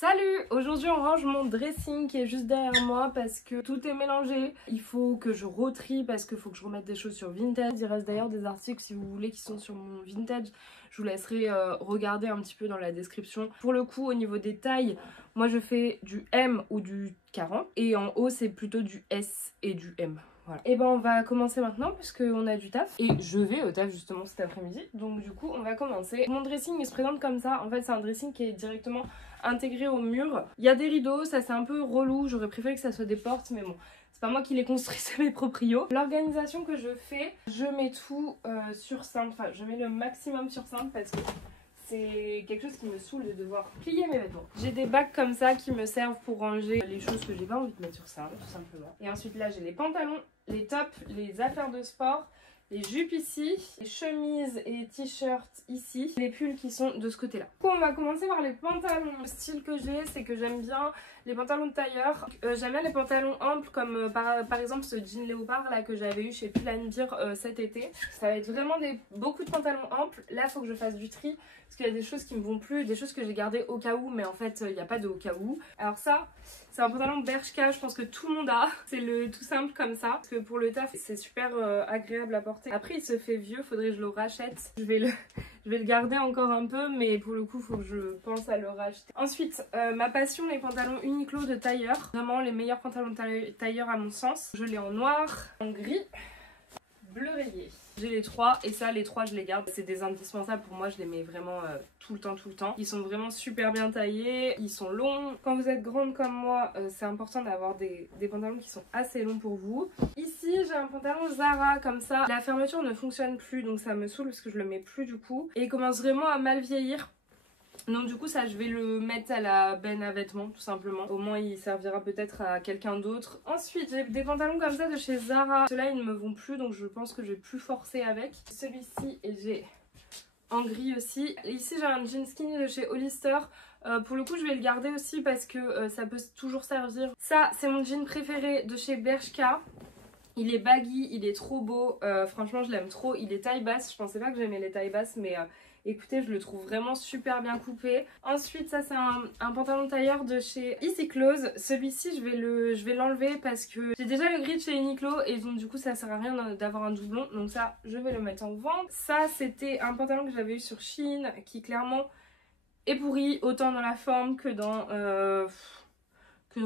Salut! Aujourd'hui on range mon dressing qui est juste derrière moi parce que tout est mélangé. Il faut que je retrie parce qu'il faut que je remette des choses sur Vinted. Il reste d'ailleurs des articles si vous voulez qui sont sur mon Vinted. Je vous laisserai regarder un petit peu dans la description. Pour le coup au niveau des tailles, moi je fais du M ou du 40 et en haut c'est plutôt du S et du M. Voilà. Et ben on va commencer maintenant puisqu'on a du taf et je vais au taf justement cet après-midi. Donc du coup on va commencer. Mon dressing il se présente comme ça. En fait c'est un dressing qui est directement intégré au mur. Il y a des rideaux, ça c'est un peu relou. J'aurais préféré que ça soit des portes mais bon. C'est pas moi qui les construis, c'est mes proprios. L'organisation que je fais, je mets tout sur cintre. Enfin je mets le maximum sur cintre parce que c'est quelque chose qui me saoule de devoir plier mes vêtements. J'ai des bacs comme ça qui me servent pour ranger les choses que j'ai pas envie de mettre sur ça, tout simplement. Et ensuite là j'ai les pantalons, les tops, les affaires de sport, les jupes ici, les chemises et t-shirts ici, les pulls qui sont de ce côté-là. Du coup on va commencer par les pantalons. Le style que j'ai, c'est que j'aime bien les pantalons de tailleur. J'aime bien les pantalons amples comme par exemple ce jean léopard là que j'avais eu chez Pull&Bear cet été. Ça va être vraiment beaucoup de pantalons amples. Là il faut que je fasse du tri parce qu'il y a des choses qui me vont plus, des choses que j'ai gardées au cas où mais en fait il n'y a pas de au cas où. Alors ça c'est un pantalon Bershka, je pense que tout le monde a. C'est le tout simple comme ça. Parce que pour le taf, c'est super agréable à porter. Après, il se fait vieux, faudrait que je le rachète. Je vais le garder encore un peu, mais pour le coup, il faut que je pense à le racheter. Ensuite, ma passion, les pantalons Uniqlo de tailleur. Vraiment les meilleurs pantalons de tailleur à mon sens. Je l'ai en noir, en gris, bleu rayé. J'ai les trois et ça les trois je les garde, c'est des indispensables pour moi, je les mets vraiment tout le temps. Ils sont vraiment super bien taillés, ils sont longs. Quand vous êtes grande comme moi, c'est important d'avoir des pantalons qui sont assez longs pour vous. Ici j'ai un pantalon Zara comme ça, la fermeture ne fonctionne plus donc ça me saoule parce que je le mets plus du coup. Et il commence vraiment à mal vieillir. Donc du coup ça je vais le mettre à la benne à vêtements tout simplement. Au moins il servira peut-être à quelqu'un d'autre. Ensuite j'ai des pantalons comme ça de chez Zara. Ceux-là ils ne me vont plus donc je pense que je vais plus forcer avec. Celui-ci et j'ai en gris aussi. Ici j'ai un jean skinny de chez Hollister. Pour le coup je vais le garder aussi parce que ça peut toujours servir. Ça c'est mon jean préféré de chez Bershka. Il est baggy, il est trop beau, franchement je l'aime trop, il est taille basse, je pensais pas que j'aimais les tailles basses mais écoutez je le trouve vraiment super bien coupé. Ensuite ça c'est un pantalon tailleur de chez Easy Clothes, celui-ci je vais l'enlever parce que j'ai déjà le gris de chez Uniqlo et donc du coup ça sert à rien d'avoir un doublon, donc ça je vais le mettre en vente. Ça c'était un pantalon que j'avais eu sur Shein qui clairement est pourri autant dans la forme que dans tout,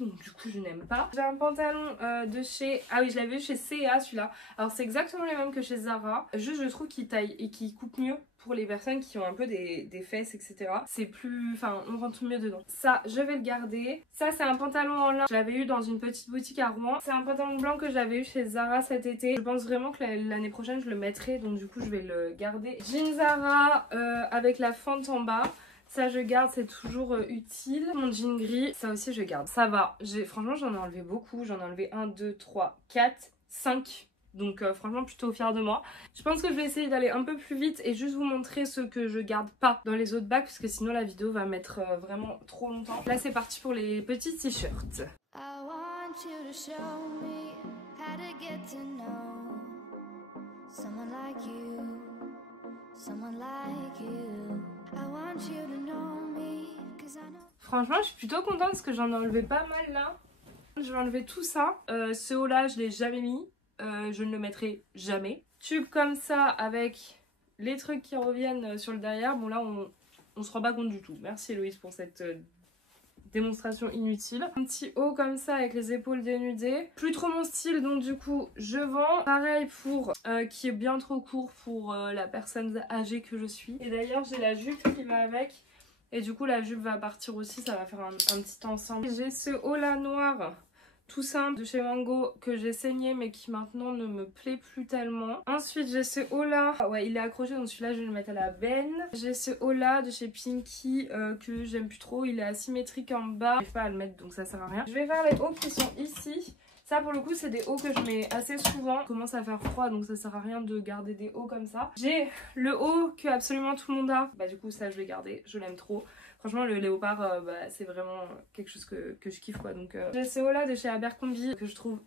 donc du coup je n'aime pas. J'ai un pantalon de chez... Ah oui je l'avais eu chez C&A celui-là. Alors c'est exactement les mêmes que chez Zara. Juste je trouve qu'il taille et qu'il coupe mieux pour les personnes qui ont un peu des fesses etc. C'est plus... Enfin on rentre mieux dedans. Ça je vais le garder. Ça c'est un pantalon en lin. Je l'avais eu dans une petite boutique à Rouen. C'est un pantalon blanc que j'avais eu chez Zara cet été. Je pense vraiment que l'année prochaine je le mettrai. Donc du coup je vais le garder. Jean Zara avec la fente en bas. Ça je garde, c'est toujours utile. Mon jean gris, ça aussi je garde. Ça va, franchement j'en ai enlevé beaucoup. J'en ai enlevé 1, 2, 3, 4, 5. Donc franchement plutôt fière de moi. Je pense que je vais essayer d'aller un peu plus vite et juste vous montrer ce que je garde pas dans les autres bacs. Parce que sinon la vidéo va mettre vraiment trop longtemps. Là c'est parti pour les petits t-shirts. Franchement je suis plutôt contente parce que j'en ai enlevé pas mal là. Je vais enlever tout ça. Ce haut là je l'ai jamais mis. Je ne le mettrai jamais. Tube comme ça avec les trucs qui reviennent sur le derrière. Bon là on se rend pas compte du tout. Merci Héloïse pour cette démonstration inutile. Un petit haut comme ça avec les épaules dénudées. Plus trop mon style donc du coup je vends. Pareil pour qui est bien trop court pour la personne âgée que je suis. Et d'ailleurs j'ai la jupe qui va avec. Et du coup la jupe va partir aussi, ça va faire un petit ensemble. J'ai ce haut là noir tout simple de chez Mango que j'ai saigné mais qui maintenant ne me plaît plus tellement. Ensuite j'ai ce haut là, ouais il est accroché donc celui-là je vais le mettre à la benne. J'ai ce haut là de chez Pinky que j'aime plus trop, il est asymétrique en bas. Je n'arrive pas à le mettre donc ça sert à rien. Je vais faire les hauts qui sont ici. Ça pour le coup c'est des hauts que je mets assez souvent. Il commence à faire froid donc ça sert à rien de garder des hauts comme ça. J'ai le haut que absolument tout le monde a. Bah du coup ça je vais garder, je l'aime trop. Franchement le léopard c'est vraiment quelque chose que je kiffe quoi. Donc j'ai ce haut là de chez Abercrombie que je trouve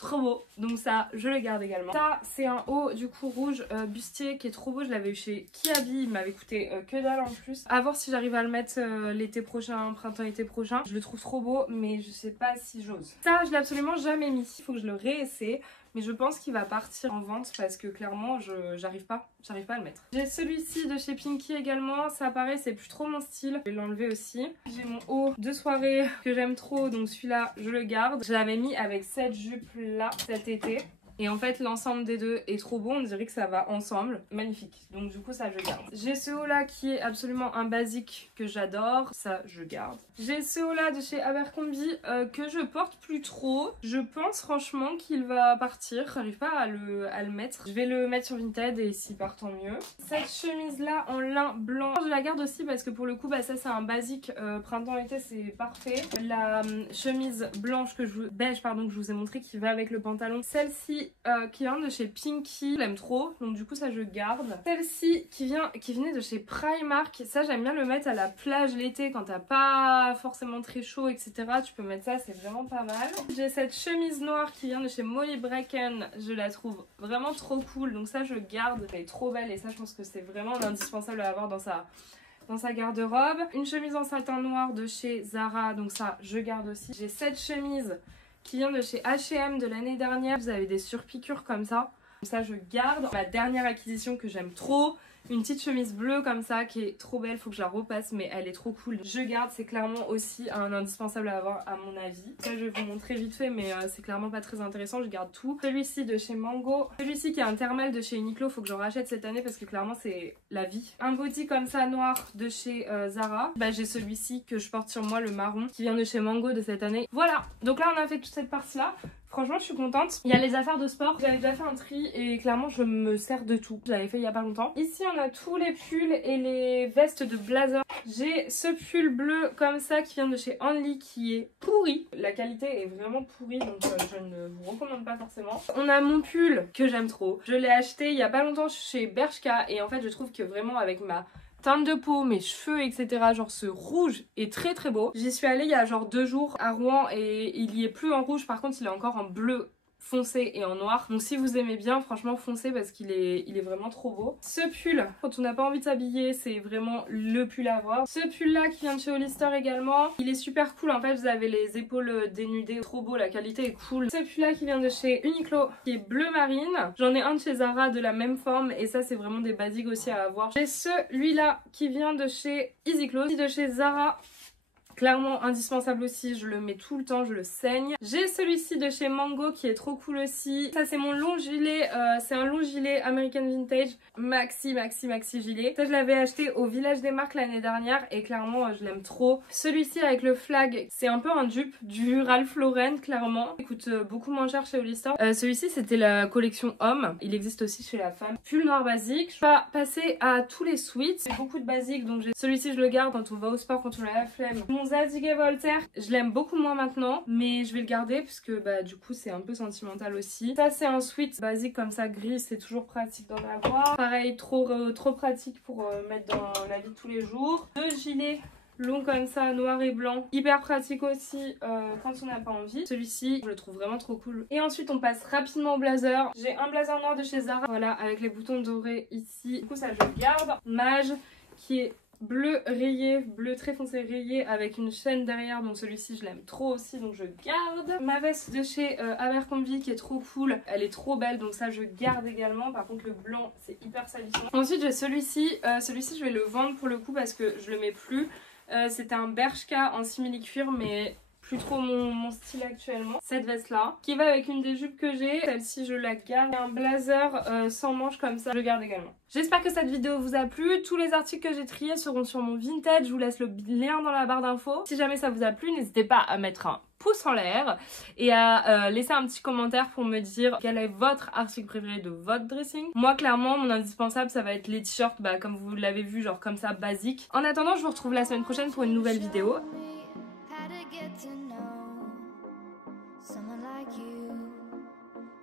trop beau, donc ça je le garde également. Ça c'est un haut du coup rouge bustier qui est trop beau, je l'avais eu chez Kiabi, il m'avait coûté que dalle en plus. À voir si j'arrive à le mettre l'été prochain, printemps-été prochain. Je le trouve trop beau mais je sais pas si j'ose. Ça je l'ai absolument jamais mis, il faut que je le réessaie. Mais je pense qu'il va partir en vente parce que clairement j'arrive pas à le mettre. J'ai celui-ci de chez Pinky également, ça pareil c'est plus trop mon style, je vais l'enlever aussi. J'ai mon haut de soirée que j'aime trop, donc celui-là je le garde. Je l'avais mis avec cette jupe là cet été. Et en fait l'ensemble des deux est trop beau, on dirait que ça va ensemble, magnifique. Donc du coup ça je garde. J'ai ce haut là qui est absolument un basique que j'adore, ça je garde. J'ai ce haut là de chez Abercrombie que je porte plus trop. Je pense franchement qu'il va partir, j'arrive pas à le mettre. Je vais le mettre sur Vinted et s'il part tant mieux. Cette chemise là en lin blanc, je la garde aussi parce que pour le coup bah, ça c'est un basique printemps-été, c'est parfait. La chemise blanche beige pardon que je vous ai montré qui va avec le pantalon. Celle-ci qui vient de chez Pinky, je l'aime trop, donc du coup ça je garde. Celle-ci qui venait de chez Primark, ça j'aime bien le mettre à la plage l'été quand t'as pas forcément très chaud etc. Tu peux mettre ça, c'est vraiment pas mal. J'ai cette chemise noire qui vient de chez Molly Bracken, je la trouve vraiment trop cool, donc ça je garde, elle est trop belle et ça je pense que c'est vraiment indispensable à avoir dans sa garde-robe. Une chemise en satin noir de chez Zara, donc ça je garde aussi. J'ai cette chemise qui vient de chez H&M de l'année dernière. Vous avez des surpiqûres comme ça. Ça je garde. Ma dernière acquisition que j'aime trop, une petite chemise bleue comme ça qui est trop belle, faut que je la repasse mais elle est trop cool. Je garde, c'est clairement aussi un indispensable à avoir à mon avis. Ça je vais vous montrer vite fait mais c'est clairement pas très intéressant, je garde tout. Celui-ci de chez Mango, celui-ci qui est un thermal de chez Uniqlo, faut que j'en rachète cette année parce que clairement c'est la vie. Un body comme ça noir de chez Zara. Bah j'ai celui-ci que je porte sur moi, le marron, qui vient de chez Mango de cette année. Voilà, donc là on a fait toute cette partie là. Franchement je suis contente. Il y a les affaires de sport, j'avais déjà fait un tri et clairement je me sers de tout. Je l'avais fait il y a pas longtemps. Ici on a tous les pulls et les vestes de blazer. J'ai ce pull bleu comme ça qui vient de chez Only qui est pourri. La qualité est vraiment pourrie donc je ne vous recommande pas forcément. On a mon pull que j'aime trop. Je l'ai acheté il y a pas longtemps chez Bershka et en fait je trouve que vraiment avec ma teinte de peau, mes cheveux, etc. Genre ce rouge est très très beau. J'y suis allée il y a genre 2 jours à Rouen et il y est plus en rouge. Par contre il est encore en bleu foncé et en noir. Donc si vous aimez bien, franchement foncez parce qu'il est vraiment trop beau. Ce pull, quand on n'a pas envie de s'habiller, c'est vraiment le pull à avoir. Ce pull là qui vient de chez Hollister également, il est super cool. En fait vous avez les épaules dénudées, trop beau, la qualité est cool. Ce pull là qui vient de chez Uniqlo qui est bleu marine. J'en ai un de chez Zara de la même forme et ça c'est vraiment des basiques aussi à avoir. J'ai celui-là qui vient de chez Easy Clothes, de chez Zara. Clairement indispensable aussi, je le mets tout le temps, je le saigne. J'ai celui-ci de chez Mango qui est trop cool aussi. Ça c'est mon long gilet, c'est un long gilet American Vintage, maxi gilet. Ça je l'avais acheté au Village des Marques l'année dernière et clairement je l'aime trop. Celui-ci avec le flag, c'est un peu un dupe du Ralph Lauren clairement. Il coûte beaucoup moins cher chez Hollister. Celui-ci c'était la collection homme, il existe aussi chez la femme. Pull noir basique. Je vais passer à tous les sweats, c'est beaucoup de basiques donc celui-ci je le garde quand on va au sport, quand on a la flemme. Mon Zadig & Voltaire, je l'aime beaucoup moins maintenant, mais je vais le garder parce que bah du coup c'est un peu sentimental aussi. Ça c'est un sweat basique comme ça gris, c'est toujours pratique d'en avoir. Pareil, trop pratique pour mettre dans la vie de tous les jours. 2 gilets longs comme ça, noir et blanc, hyper pratique aussi quand on n'a pas envie. Celui-ci, je le trouve vraiment trop cool. Et ensuite on passe rapidement au blazer. J'ai un blazer noir de chez Zara, voilà, avec les boutons dorés ici. Du coup ça je le garde. Mage qui est bleu rayé, bleu très foncé rayé avec une chaîne derrière, donc celui-ci je l'aime trop aussi donc je garde. Ma veste de chez Abercrombie qui est trop cool, elle est trop belle donc ça je garde également. Par contre le blanc c'est hyper salissant. Ensuite j'ai celui-ci, je vais le vendre pour le coup parce que je le mets plus. C'était un Bershka en simili-cuir mais plus trop mon style actuellement. Cette veste là qui va avec une des jupes que j'ai, celle-ci je la garde. Un blazer sans manches comme ça, je le garde également. J'espère que cette vidéo vous a plu. Tous les articles que j'ai triés seront sur mon Vinted, je vous laisse le lien dans la barre d'infos. Si jamais ça vous a plu, n'hésitez pas à mettre un pouce en l'air et à laisser un petit commentaire pour me dire quel est votre article préféré de votre dressing. Moi clairement mon indispensable ça va être les t-shirts, bah, comme vous l'avez vu, genre comme ça basique. En attendant je vous retrouve la semaine prochaine pour une nouvelle vidéo.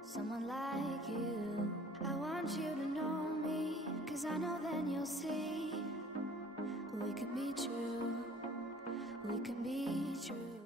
Someone like you, I want you to know me, 'cause I know then you'll see we can be true, we can be true.